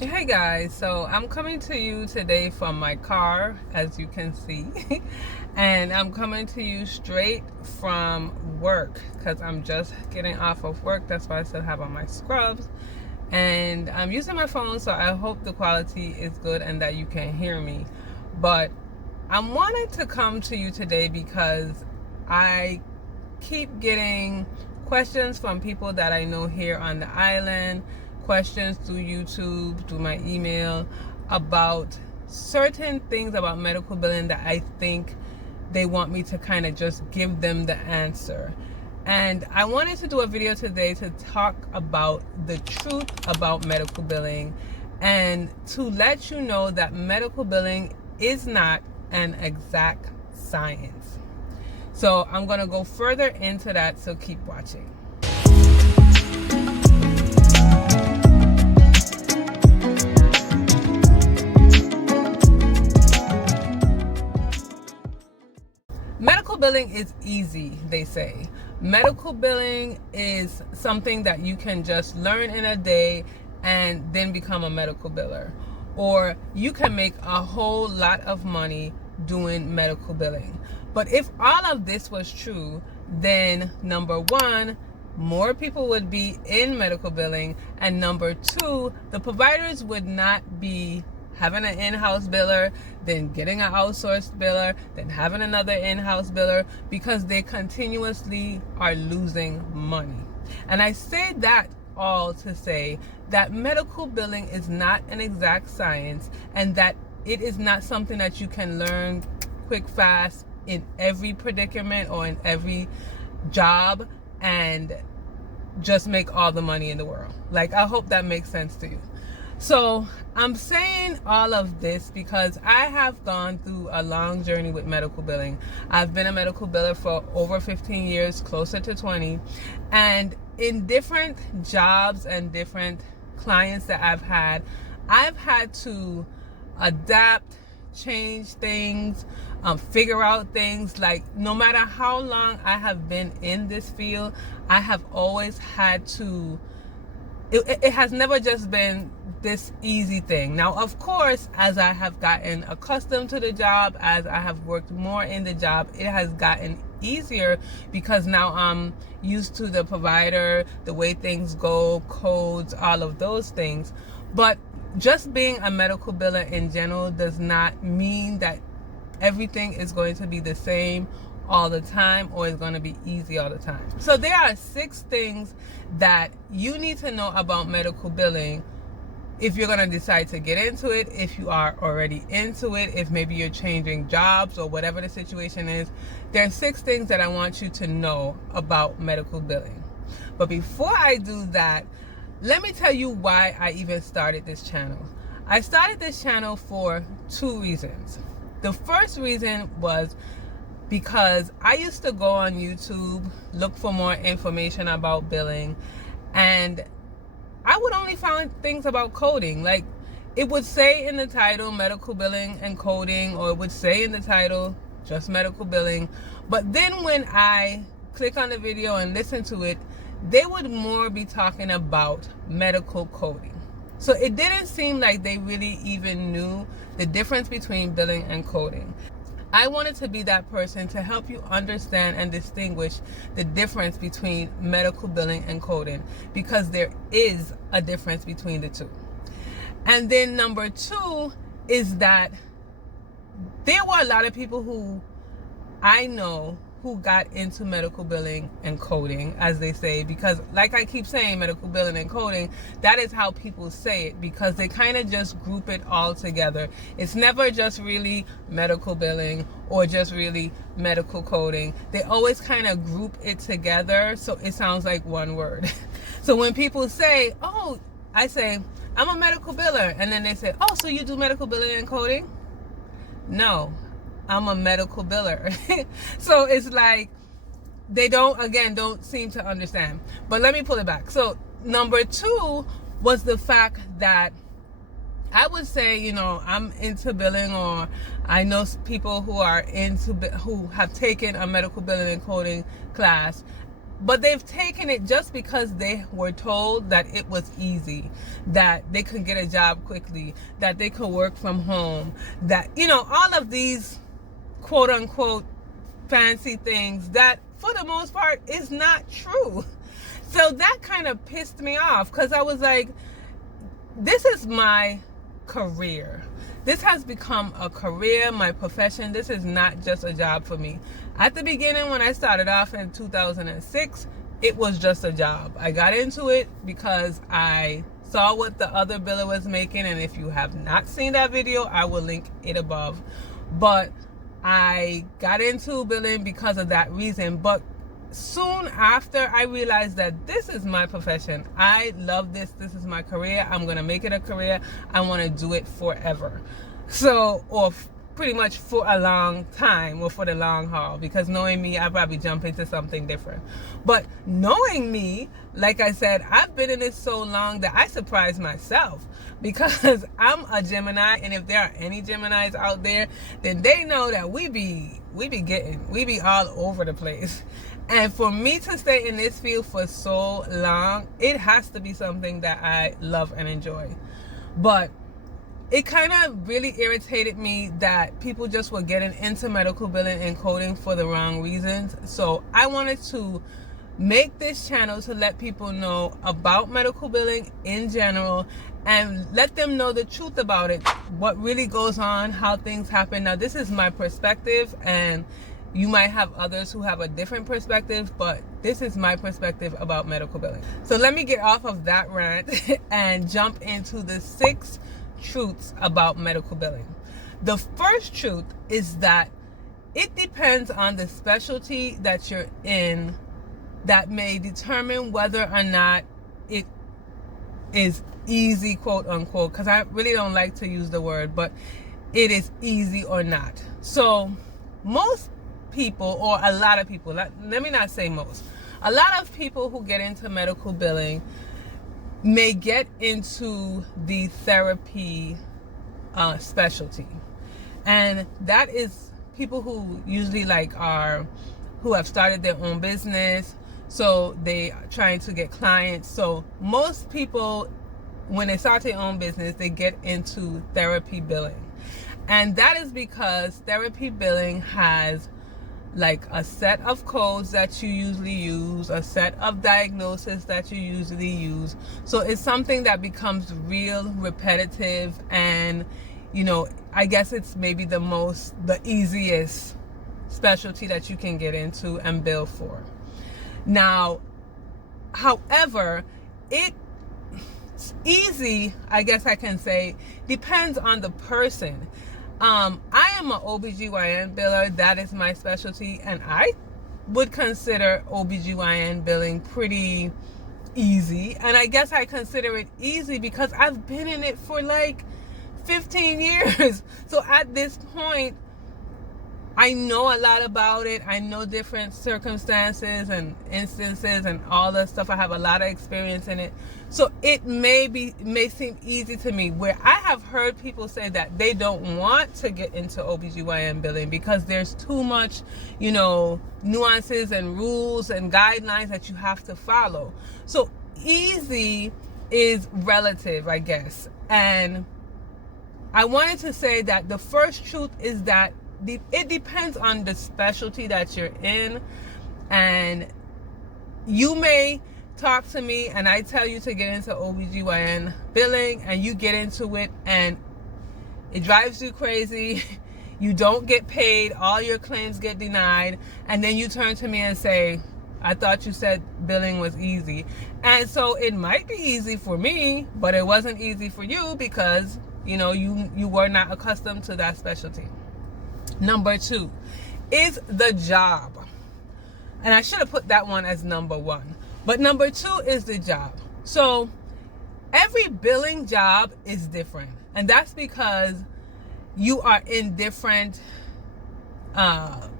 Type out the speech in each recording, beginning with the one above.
Hey guys, so I'm coming to you today from my car, as you can see, and I'm coming to you straight from work because I'm just getting off of work. That's why I still have on my scrubs, and I'm using my phone, so I hope the quality is good and that you can hear me. But I wanted to come to you today because I keep getting questions from people that I know here on the island, questions through YouTube, through my email, about certain things about medical billing that I think they want me to kind of just give them the answer. And I wanted to do a video today to talk about the truth about medical billing and to let you know that medical billing is not an exact science. So I'm going to go further into that, so keep watching. Medical billing is easy, they say. Medical billing is something that you can just learn in a day and then become a medical biller. Or you can make a whole lot of money doing medical billing. But if all of this was true, then number one, more people would be in medical billing, and number two, the providers would not be having an in-house biller, then getting an outsourced biller, then having another in-house biller, because they continuously are losing money. And I say that all to say that medical billing is not an exact science, and that it is not something that you can learn quick, fast, in every predicament or in every job and just make all the money in the world. Like, I hope that makes sense to you. So I'm saying all of this because I have gone through a long journey with medical billing. I've been a medical biller for over 15 years, closer to 20. And in different jobs and different clients that I've had to adapt, change things, figure out things. Like, no matter how long I have been in this field, I have always had to, it has never just been this easy thing. Now, of course, as I have gotten accustomed to the job, as I have worked more in the job, it has gotten easier because now I'm used to the provider, the way things go, codes, all of those things. But just being a medical biller in general does not mean that everything is going to be the same all the time or is going to be easy all the time. So there are 6 things that you need to know about medical billing if you're going to decide to get into it, if you are already into it, if maybe you're changing jobs or whatever the situation is. There are 6 things that I want you to know about medical billing. But before I do that, let me tell you why I even started this channel. I started this channel for 2 reasons. The first reason was because I used to go on YouTube, look for more information about billing, and I would only find things about coding. Like, it would say in the title medical billing and coding, or it would say in the title just medical billing. But then when I click on the video and listen to it, they would more be talking about medical coding. So it didn't seem like they really even knew the difference between billing and coding. I wanted to be that person to help you understand and distinguish the difference between medical billing and coding, because there is a difference between the two. And then number 2 is that there were a lot of people who I know who got into medical billing and coding, as they say, because like I keep saying, medical billing and coding, that is how people say it, because they kind of just group it all together. It's never just really medical billing or just really medical coding. They always kind of group it together so it sounds like one word. So when people say, oh, I say, I'm a medical biller, and then they say, oh, so you do medical billing and coding? No, I'm a medical biller. So it's like they don't seem to understand. But let me pull it back. So number 2 was the fact that I would say, you know, I'm into billing, or I know people who are who have taken a medical billing and coding class, but they've taken it just because they were told that it was easy, that they could get a job quickly, that they could work from home, that, you know, all of these quote unquote fancy things that for the most part is not true. So that kind of pissed me off, because I was like, this is my career. This has become a career, my profession. This is not just a job for me. At the beginning, when I started off in 2006, it was just a job. I got into it because I saw what the other biller was making, and if you have not seen that video, I will link it above. But I got into billing because of that reason. But soon after, I realized that this is my profession. I love this. This is my career. I'm going to make it a career. I want to do it forever. So, or pretty much for a long time, or for the long haul, because knowing me, I'll probably jump into something different. But knowing me, like I said, I've been in this so long that I surprised myself, because I'm a Gemini, and if there are any Geminis out there, then they know that we be all over the place. And for me to stay in this field for so long, it has to be something that I love and enjoy. But it kind of really irritated me that people just were getting into medical billing and coding for the wrong reasons. So I wanted to make this channel to let people know about medical billing in general, and let them know the truth about it, what really goes on, how things happen. Now, this is my perspective, and you might have others who have a different perspective, but this is my perspective about medical billing. So let me get off of that rant and jump into the 6 truths about medical billing. The first truth is that it depends on the specialty that you're in, that may determine whether or not it is easy, quote unquote, because I really don't like to use the word, but it is easy or not. So most people, or a lot of people, let me not say most, a lot of people who get into medical billing may get into the therapy specialty, and that is people who usually who have started their own business, so they are trying to get clients. So most people, when they start their own business, they get into therapy billing, and that is because therapy billing has like a set of codes that you usually use, a set of diagnoses that you usually use. So it's something that becomes real repetitive, and you know, I guess it's maybe the easiest specialty that you can get into and bill for. Now, however, it's easy, I guess I can say, depends on the person. I am an OBGYN biller. That is my specialty, and I would consider OBGYN billing pretty easy. And I guess I consider it easy because I've been in it for like 15 years. So at this point, I know a lot about it. I know different circumstances and instances and all that stuff. I have a lot of experience in it. So it may seem easy to me, where I have heard people say that they don't want to get into OBGYN billing because there's too much, you know, nuances and rules and guidelines that you have to follow. So easy is relative, I guess. And I wanted to say that the first truth is that it depends on the specialty that you're in. And you may talk to me and I tell you to get into OBGYN billing, and you get into it and it drives you crazy. You don't get paid, all your claims get denied, and then you turn to me and say, I thought you said billing was easy. And so it might be easy for me, but it wasn't easy for you because, you know, you were not accustomed to that specialty. Number 2 is the job. And I should have put that one as number 1. But number 2 is the job. So every billing job is different. And that's because you are in different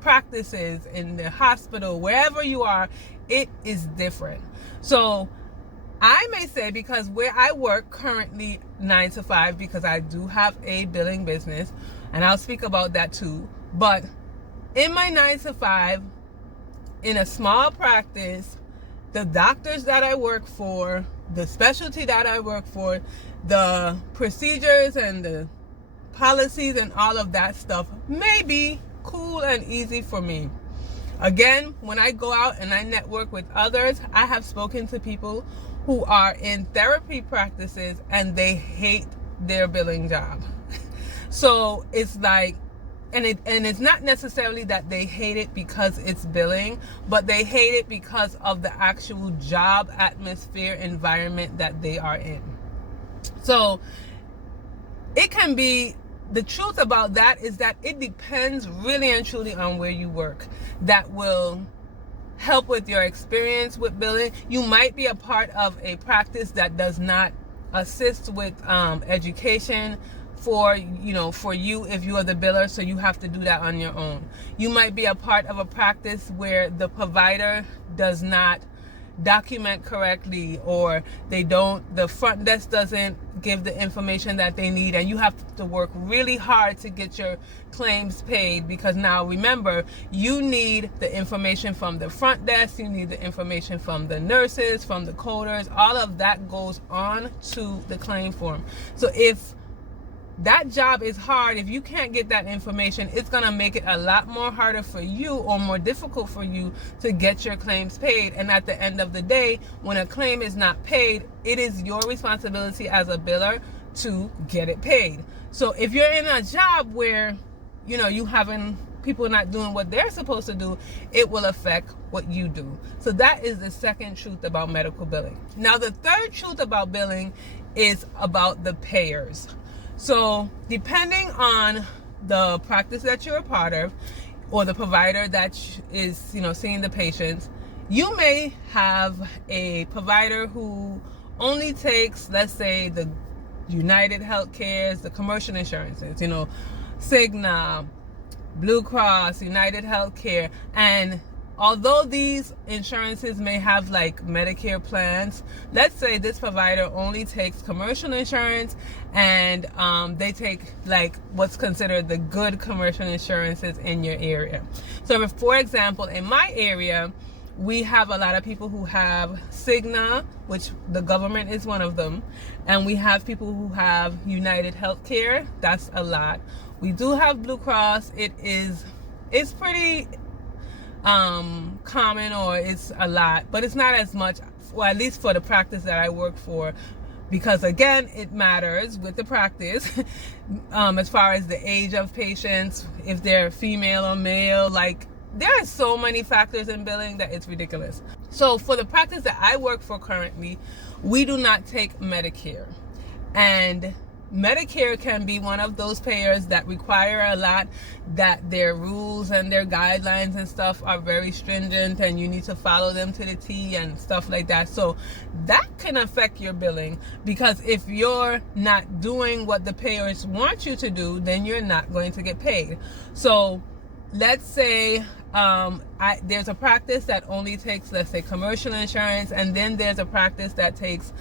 practices, in the hospital, wherever you are, it is different. So I may say, because where I work currently 9 to 5, because I do have a billing business, and I'll speak about that too. But in my 9 to 5, in a small practice, the doctors that I work for, the specialty that I work for, the procedures and the policies and all of that stuff may be cool and easy for me. Again, when I go out and I network with others, I have spoken to people who are in therapy practices and they hate their billing job. So it's like, and it's not necessarily that they hate it because it's billing, but they hate it because of the actual job atmosphere environment that they are in. So it can be, the truth about that is that it depends really and truly on where you work. That will help with your experience with billing. You might be a part of a practice that does not assist with education for you if you are the biller, so you have to do that on your own. You might be a part of a practice where the provider does not document correctly, or the front desk doesn't give the information that they need, and you have to work really hard to get your claims paid, because now remember, you need the information from the front desk, you need the information from the nurses, from the coders, all of that goes on to the claim form. So if that job is hard, if you can't get that information, it's going to make it a lot more harder for you, or more difficult for you to get your claims paid. And at the end of the day, when a claim is not paid, it is your responsibility as a biller to get it paid. So if you're in a job where you having people not doing what they're supposed to do, it will affect what you do. So that is the second truth about medical billing. Now the third truth about billing is about the payers. So depending on the practice that you're a part of, or the provider that is seeing the patients, you may have a provider who only takes, let's say, the United Healthcare's, the commercial insurances, Cigna, Blue Cross, United Healthcare, and although these insurances may have like Medicare plans, let's say this provider only takes commercial insurance, and they take like what's considered the good commercial insurances in your area. So if, for example, in my area, we have a lot of people who have Cigna, which the government is one of them, and we have people who have United Healthcare. That's a lot. We do have Blue Cross. It's pretty common, or it's a lot, but it's not as much, or at least for the practice that I work for, because again, it matters with the practice as far as the age of patients, if they're female or male. Like, there are so many factors in billing that it's ridiculous. So for the practice that I work for currently, we do not take Medicare, and Medicare can be one of those payers that require a lot, that their rules and their guidelines and stuff are very stringent, and you need to follow them to the T and stuff like that. So that can affect your billing, because if you're not doing what the payers want you to do, then you're not going to get paid. So let's say there's a practice that only takes, let's say, commercial insurance, and then there's a practice that takes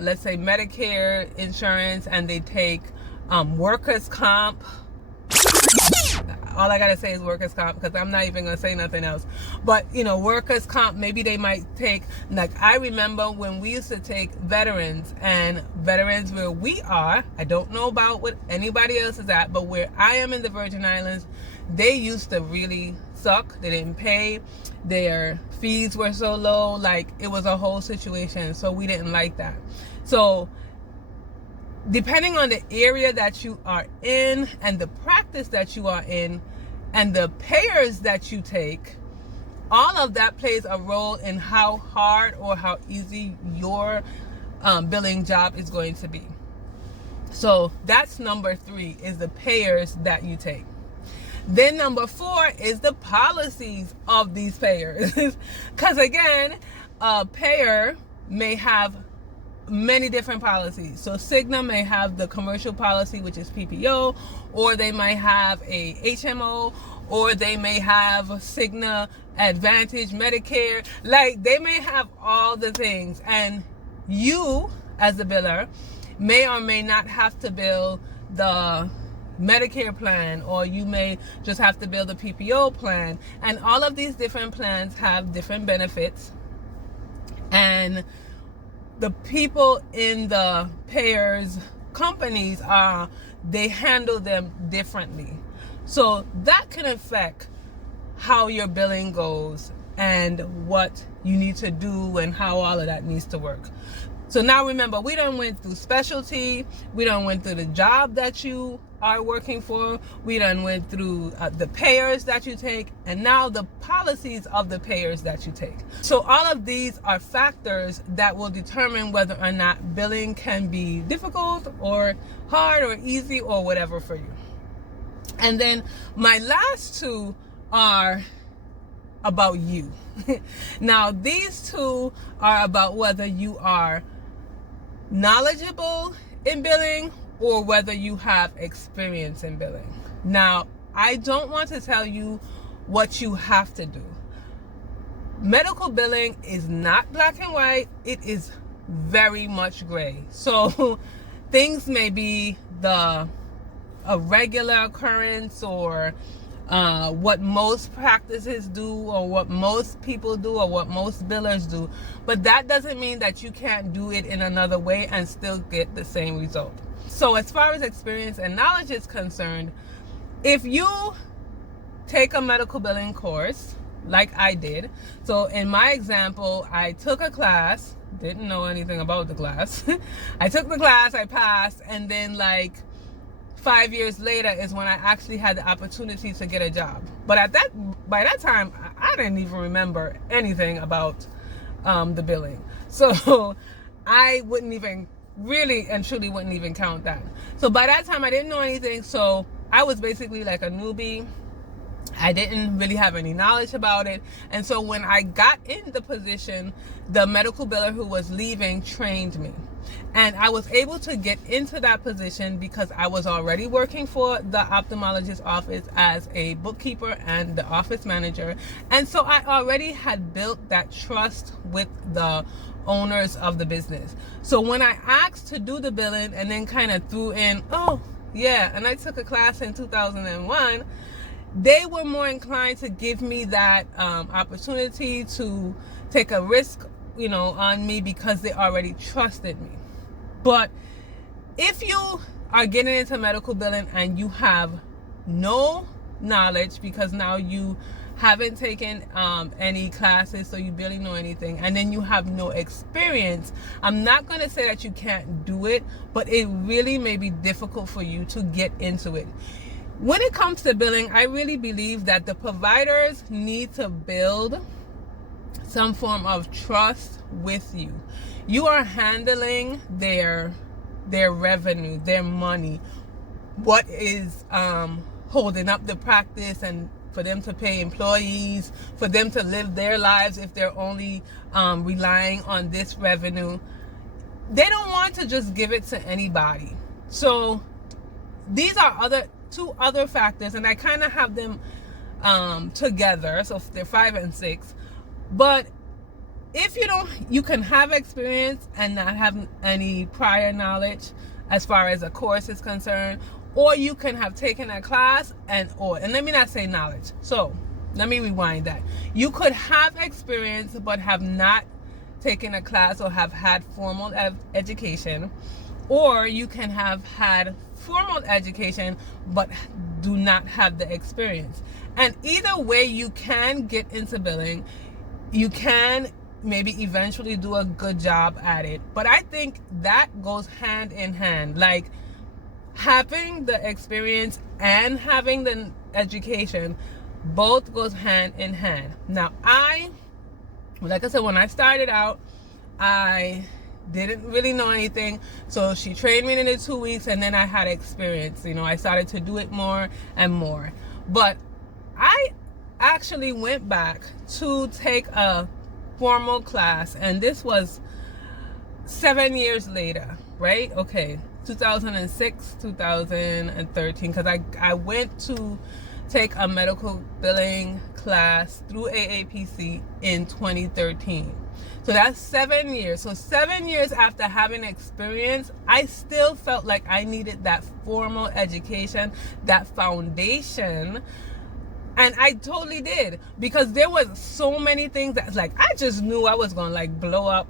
let's say Medicare insurance, and they take workers' comp. All I gotta say is workers' comp, because I'm not even gonna say nothing else. But workers' comp, maybe they might take, like, I remember when we used to take veterans, and veterans where we are, I don't know about what anybody else is at, but where I am in the Virgin Islands, they used to really suck. They didn't pay. Their fees were so low, like it was a whole situation. So we didn't like that. So depending on the area that you are in, and the practice that you are in, and the payers that you take, all of that plays a role in how hard or how easy your billing job is going to be. So that's number 3, is the payers that you take. Then number 4 is the policies of these payers. Because again, a payer may have many different policies. So Cigna may have the commercial policy, which is PPO, or they might have a HMO, or they may have Cigna Advantage, Medicare. Like, they may have all the things, and you as the biller may or may not have to bill the Medicare plan, or you may just have to bill the PPO plan. And all of these different plans have different benefits, And the people in the payers companies they handle them differently. So that can affect how your billing goes and what you need to do and how all of that needs to work. So now remember, we done went through specialty, we done went through the job that you are working for, we done went through the payers that you take, and now the policies of the payers that you take. So all of these are factors that will determine whether or not billing can be difficult or hard or easy or whatever for you. And then my last two are about you. Now these two are about whether you are knowledgeable in billing or whether you have experience in billing. Now, I don't want to tell you what you have to do. Medical billing is not black and white. It is very much gray. So things may be a regular occurrence or what most practices do or what most people do or what most billers do, but that doesn't mean that you can't do it in another way and still get the same result. So as far as experience and knowledge is concerned, if you take a medical billing course like I did, so in my example, I took a class, didn't know anything about the class. I took the class, I passed, and then like 5 years later is when I actually had the opportunity to get a job. But by that time, I didn't even remember anything about the billing. So I wouldn't even really and truly wouldn't even count that. So by that time, I didn't know anything. So I was basically like a newbie. I didn't really have any knowledge about it. And so when I got in the position, the medical biller who was leaving trained me. And I was able to get into that position because I was already working for the ophthalmologist's office as a bookkeeper and the office manager. And so I already had built that trust with the owners of the business. So when I asked to do the billing and then kind of threw in, oh yeah, and I took a class in 2001, they were more inclined to give me that opportunity to take a risk, on me because they already trusted me. But if you are getting into medical billing and you have no knowledge because now you haven't taken any classes, so you barely know anything, and then you have no experience, I'm not going to say that you can't do it, but it really may be difficult for you to get into it. When it comes to billing, I really believe that the providers need to build some form of trust with you. You are handling their revenue, their money, what is holding up the practice, and for them to pay employees, for them to live their lives if they're only relying on this revenue. They don't want to just give it to anybody. So these are two other factors, and I kind of have them together, so they're 5 and 6. But if you can have experience and not have any prior knowledge as far as a course is concerned, or you can have taken a class and let me not say knowledge. So let me rewind that. You could have experience but have not taken a class or have had formal education, or you can have had formal education but do not have the experience. And either way, you can get into billing. You can maybe eventually do a good job at it, but I think that goes hand in hand. Like, having the experience and having the education both goes hand in hand. Now, like I said, when I started out, I didn't really know anything, so she trained me in the 2 weeks, and then I had experience. I started to do it more and more. But I actually went back to take a formal class, and this was 7 years later, right? Okay, 2006, 2013, because I went to take a medical billing class through AAPC in 2013. So that's 7 years. So 7 years after having experience, I still felt like I needed that formal education, that foundation And I totally did, because there was so many things that, like, I just knew I was gonna like blow up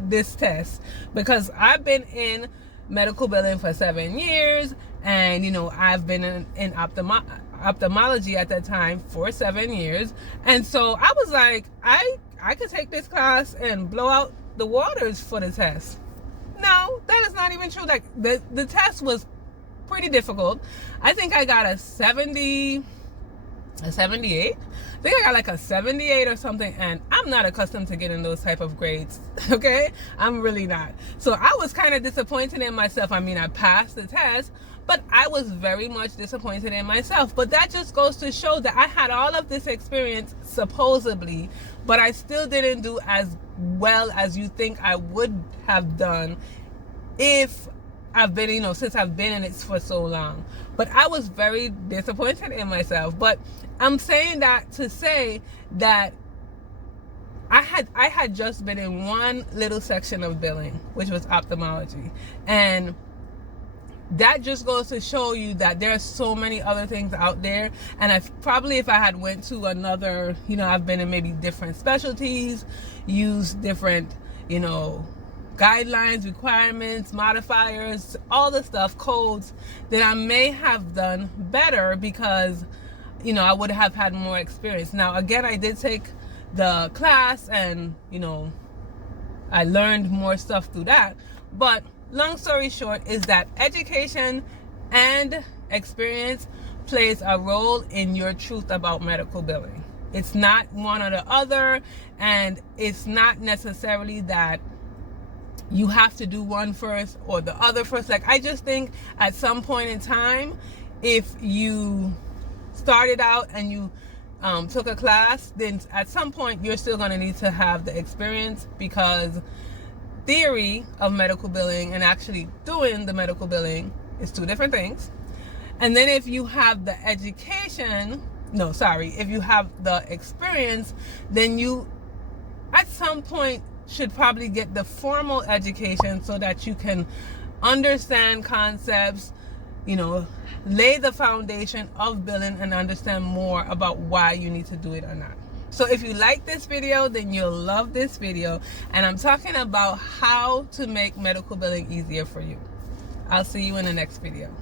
this test, because I've been in medical billing for 7 years, and you know, I've been in ophthalmology at that time for 7 years, and so I was like, I could take this class and blow out the waters for the test. No, that is not even true. Like, the test was pretty difficult. I think I got a 78. I think I got like a 78 or something, and I'm not accustomed to getting those type of grades. Okay, I'm really not. So I was kind of disappointed in myself. I mean, I passed the test, but I was very much disappointed in myself. But that just goes to show that I had all of this experience supposedly, but I still didn't do as well as you think I would have done if I've been, you know, since I've been in it for so long. But I was very disappointed in myself. But I'm saying that to say that I had just been in one little section of billing, which was ophthalmology. And that just goes to show you that there's so many other things out there. And if I had went to another, you know, I've been in maybe different specialties, used different, you know, guidelines, requirements, modifiers, all the stuff, codes, then I may have done better, because, you know, I would have had more experience. Now, again, I did take the class, and, you know, I learned more stuff through that. But long story short is that education and experience plays a role in your truth about medical billing. It's not one or the other, and it's not necessarily that you have to do one first or the other first. Like, I just think at some point in time, if you started out and you took a class, then at some point you're still going to need to have the experience, because theory of medical billing and actually doing the medical billing is two different things. And then if you have the if you have the experience, then you at some point should probably get the formal education, so that you can understand concepts, you know, lay the foundation of billing, and understand more about why you need to do it or not. So if you like this video, then you'll love this video, and I'm talking about how to make medical billing easier for you. I'll see you in the next video.